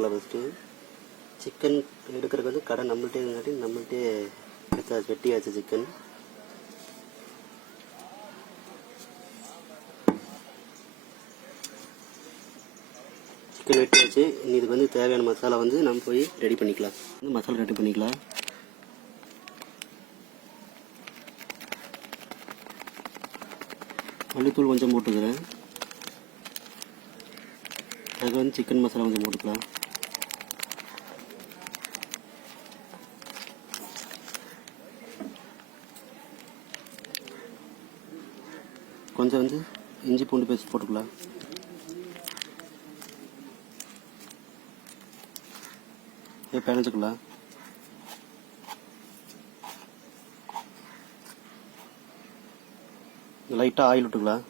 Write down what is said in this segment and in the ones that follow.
எடுத்துக்கலாம். First chicken எடுக்கிறதுக்கு வந்து கடை நம்மள்கிட்டே எடுத்தாச்சு, வெட்டியாச்சு சிக்கன். சிக்கன் வெட்டியாச்சு. இதுக்கு வந்து தேவையான மசாலா வந்து நம்ம போய் ரெடி பண்ணிக்கலாம். மசாலா ரெடி பண்ணிக்கலாம். மல்லித்தூள் கொஞ்சம் போட்டுக்கிறேன். அதுக்கு வந்து சிக்கன் மசாலா கொஞ்சம் போட்டுக்கலாம். கொஞ்சம் வந்து இஞ்சி பூண்டு பேஸ்ட் போட்டுக்கலாம். இதை பிணைஞ்சிக்கலாம். லைட்டாக ஆயில் விட்டுக்கலாம்.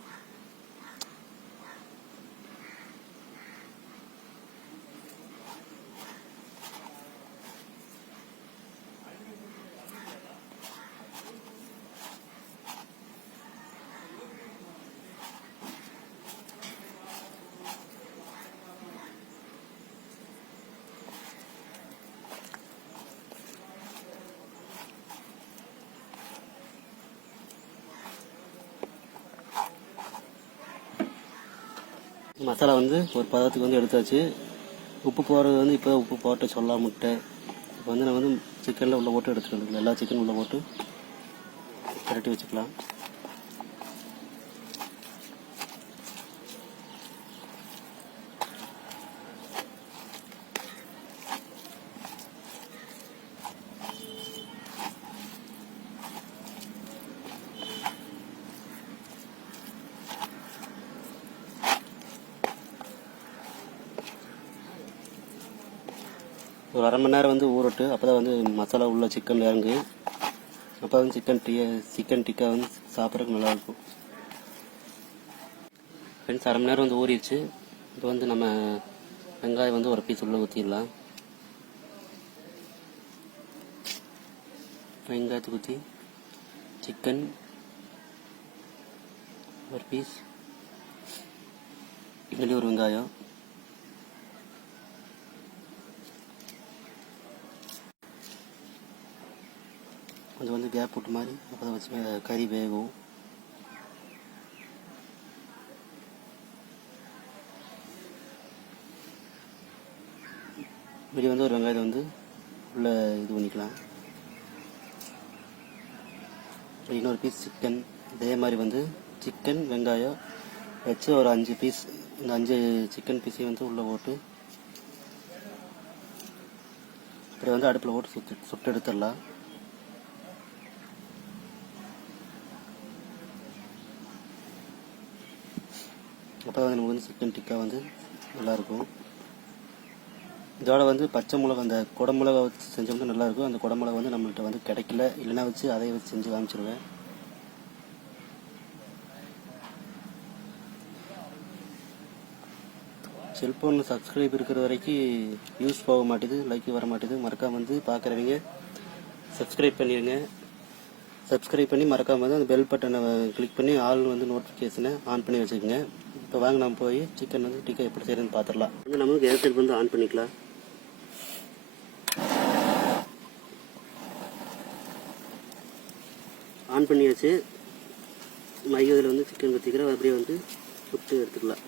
மசாலா வந்து ஒரு பதத்துக்கு வந்து எடுத்தாச்சு. உப்பு போடுறது வந்து இப்போ உப்பு போட்டு சொல்லாமட்டேன். இப்போ வந்து நான் வந்து சிக்கனில் உள்ள போட்டு எடுத்துக்கலாம். எல்லா சிக்கன் உள்ள போட்டு கரட்டி வச்சுக்கலாம். ஒரு அரை மணி நேரம் வந்து ஊறட்டு. அப்போ தான் வந்து மசாலா உள்ள சிக்கன் இறங்கு. அப்போ வந்து சிக்கன் டிக்கா வந்து சாப்பிட்றதுக்கு நல்லாயிருக்கும். ஃப்ரெண்ட்ஸ், அரை மணி நேரம் வந்து ஊறிடுச்சு. இப்போ வந்து நம்ம வெங்காயம் வந்து ஒரு பீஸ் உள்ளே ஊற்றிடலாம். வெங்காயத்தை ஊற்றி சிக்கன் ஒரு பீஸ், இட்லி ஒரு வெங்காயம், கொஞ்சம் வந்து கேப் விட்டு மாதிரி அப்போ தான் வச்சு கறி வேகும். இப்படி வந்து ஒரு வெங்காயத்தை வந்து உள்ளே இது பண்ணிக்கலாம். இன்னொரு பீஸ் சிக்கன் இதே மாதிரி வந்து சிக்கன் வெங்காயம் வச்சு ஒரு 5 பீஸ், இந்த 5 சிக்கன் பீஸையும் வந்து உள்ளே போட்டு இப்படி வந்து அடுப்பில் போட்டு சுட்டு எடுத்துடலாம். அப்போ வந்து நமக்கு வந்து சிக்கன் டிக்கா வந்து நல்லாயிருக்கும். இதோட வந்து பச்சை மிளகா, அந்த குடமிளகா வச்சு செஞ்சோம்னா நல்லாயிருக்கும். அந்த குடமிளகா வந்து நம்மள்கிட்ட வந்து கிடைக்கல, இல்லைன்னா வச்சு அதை வச்சு செஞ்சு காமிச்சிருவேன். செல்ஃபோனில் சப்ஸ்கிரைப் இருக்கிற வரைக்கும் யூஸ் போக மாட்டேது, லைக் வர மாட்டேது. மறக்காம வந்து பார்க்குறவங்க சப்ஸ்கிரைப் பண்ணிடுங்க. சப்ஸ்கிரைப் பண்ணி மறக்காம வந்து அந்த பெல் பட்டனை கிளிக் பண்ணி ஆல் வந்து நோட்டிஃபிகேஷனை ஆன் பண்ணி வச்சுக்கோங்க. இப்போ வாங்க நம்ம போய் சிக்கன் வந்து டிக்கா எப்படி செய்யறதுன்னு பார்த்துடலாம். வந்து நம்ம கேஸ் அடுப்பு வந்து ஆன் பண்ணிக்கலாம். ஆன் பண்ணியாச்சு. மையத்தில் வந்து சிக்கன் வச்சுக்கிறோம். அப்படியே வந்து சுட்டு எடுத்துக்கலாம்.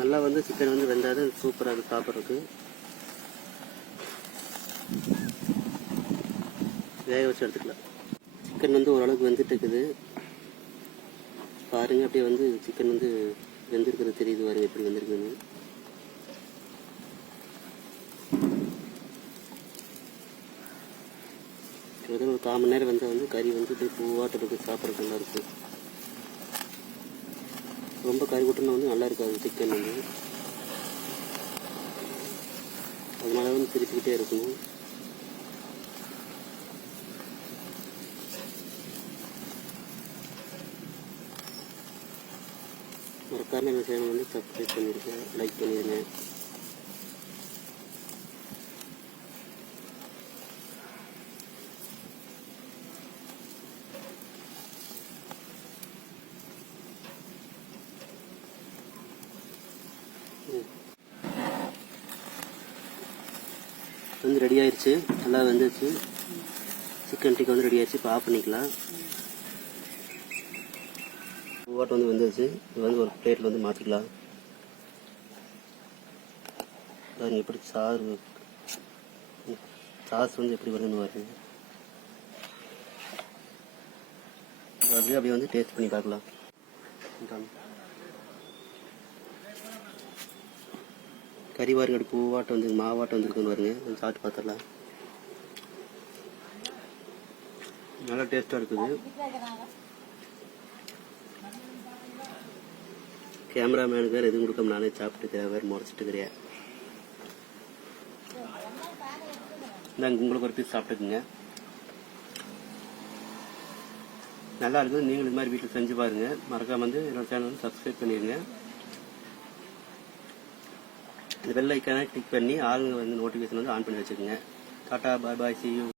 நல்லா வந்து சிக்கன் வந்து வெந்தாதான் சூப்பராக இருக்குது சாப்பிட்றதுக்கு. வேக வச்சு எடுத்துக்கலாம். சிக்கன் வந்து ஓரளவுக்கு வெந்துட்டு இருக்குது பாருங்கள். அப்படியே வந்து சிக்கன் வந்து வெந்திருக்கிறது தெரியுது பாருங்கள், எப்படி வெந்திருக்குன்னு. ஒரு 1/4 மணி நேரம் வெந்தால் வந்து கறி வந்து பூவாட்டம் இருக்குது, சாப்பிட்றதுக்கு நல்லா இருக்குது. ரொம்ப கறிக்குட்டனா வந்து நல்லா இருக்காது சிக்கன் வந்து. அதனால வந்து திருப்பிக்கிட்டே இருக்கணும். மறக்காம இந்த சேனல் வந்து சப்ஸ்கிரைப் பண்ணியிருக்கேன், லைக் பண்ணிடுங்க. வந்து ரெடி ஆயிடுச்சு, நல்லா வந்துச்சு. சிக்கன் டிக்கா வந்து ரெடி ஆயிடுச்சு. இப்போ ஆஃப் பண்ணிக்கலாம். வாட்டர் வந்து வந்துருச்சு. இது வந்து ஒரு பிளேட்டில் வந்து மாற்றிக்கலாம். பாருங்க எப்படி சாஸ் வந்து எப்படி வருதுன்னு பாருங்க. அப்படியே வந்து டேஸ்ட் பண்ணி பார்க்கலாம். கறி பாருங்க, அப்படி பூவாட்டம் வந்து மாவாட்டம் வந்துருக்குன்னு பாருங்க. கொஞ்சம் சாப்பிட்டு பார்த்துடலாம். நல்லா டேஸ்ட்டாக இருக்குது. கேமராமேனுக்கு வேறு எதுவும் கொடுக்காம நானே சாப்பிட்டுக்கிறேன், வேறு முறைச்சிட்டுக்கிறேன். நாங்கள் உங்களுக்கு ஒரு பீஸ் சாப்பிட்டுக்குங்க. நல்லா இருக்குது. நீங்களும் இது மாதிரி வீட்டில் செஞ்சு பாருங்கள். மறக்காம வந்து என்னோட சேனல் வந்து சப்ஸ்கிரைப் பண்ணிடுங்க. இந்த பெல் ஐக்கானை கிளிக் பண்ணி ஆளுங்க வந்து நோட்டிஃபிகேஷன் வந்து ஆன் பண்ணி வச்சுக்கோங்க. டாடா, பாய் பாய், see you.